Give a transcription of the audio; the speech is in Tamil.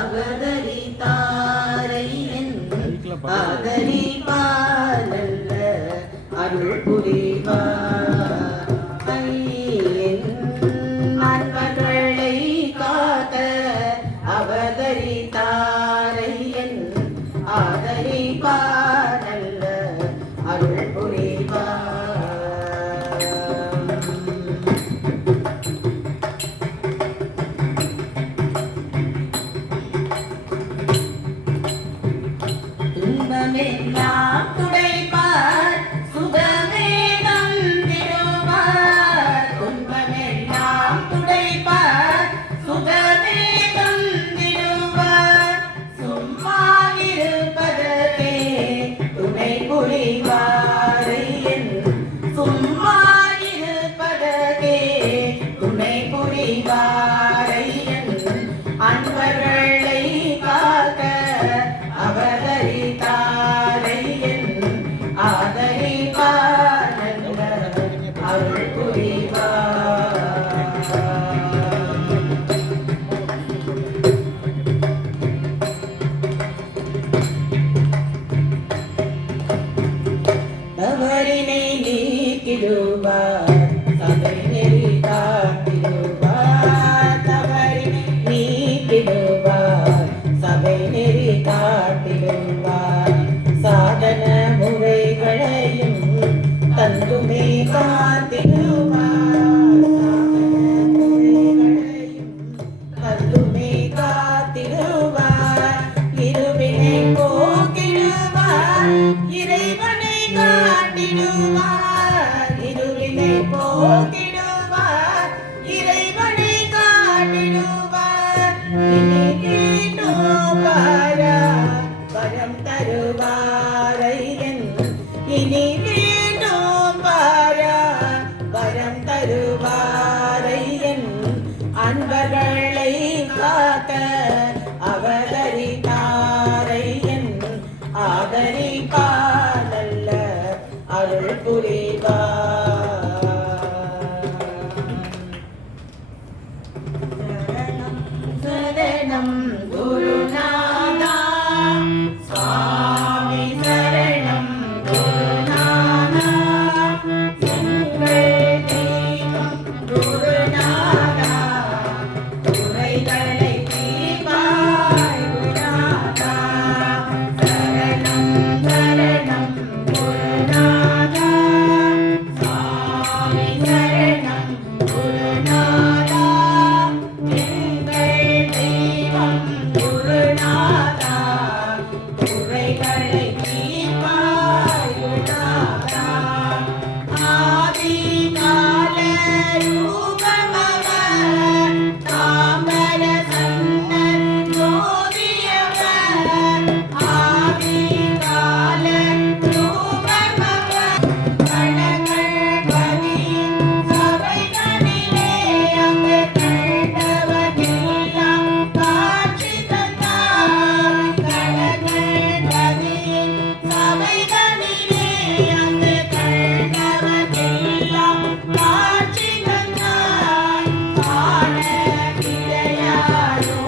அவதரித்தாரை ஆதரிப்பாலல்ல அருள் புரிவார் அன்பர்களை காக்க அவதரித்தாரை ஆதரிப்பாலல்ல அருள் புரிவார் துன்பமெல்லாம் துடைப்பார் சுகமே தந்திடுவார் துன்பமெல்லாம் துடைப்பார் சுகமே தந்திடுவார் சும்மா இருப்பதற்கே துணை புரிவாரை சும்மா இருப்பதற்கே துணை புரிவாரை அன்பர்களை காக்க அவதரித்தாரை ஆதரிப்பார் அருள் புரிவார் தவறினை நீக்கிடுவார் சபை நெறி காட்டிடுவார் தவறினை நீக்கிடுவார் சபை நெறி காட்டிடுவார் சாதன முறைகளையும் தந்துமே காத்திடுவார் தந்துமே காத்திடுவார் இருவினை போக்கிடுவார் இறைவனை காட்டிடுவார் இருவினை போக்கிடுவார் இறைவனை காட்டிடுவார் வரம் தருவாரை இனி வேண்டும் பாரா வரம் தருவாரை அன்பர்களை காக்க அவதரித்தாரை ஆதரிப்பாலல்ல அருள் புரிவார் சரணம் குருநாதா சுவாமி சரணம் குருநாதா எங்கள் தெய்வம் குருநாதா துறைகளை தீர்ப்பாய் குருநாதா சரணம் சரணம் குருநாதா சுவாமி சரணம் குருநாதா எங்கள் தெய்வம் குருநாதா துறைகளை தீர்ப்பாய் குருநாதா ஆதி கால ரூபமவர் தாமர சன்னன் ஜோதியவர் ஆதி கால ரூபமவர் கணகணபதி சபைகளிலே அங்கு கண்டவர்க்கெல்லாம் காட்சி தந்தார் கணகணபதி சபைகளிலே அங்கு கண்டவர்க்கெல்லாம் காட்சி தந்தார் காண விளையாடோ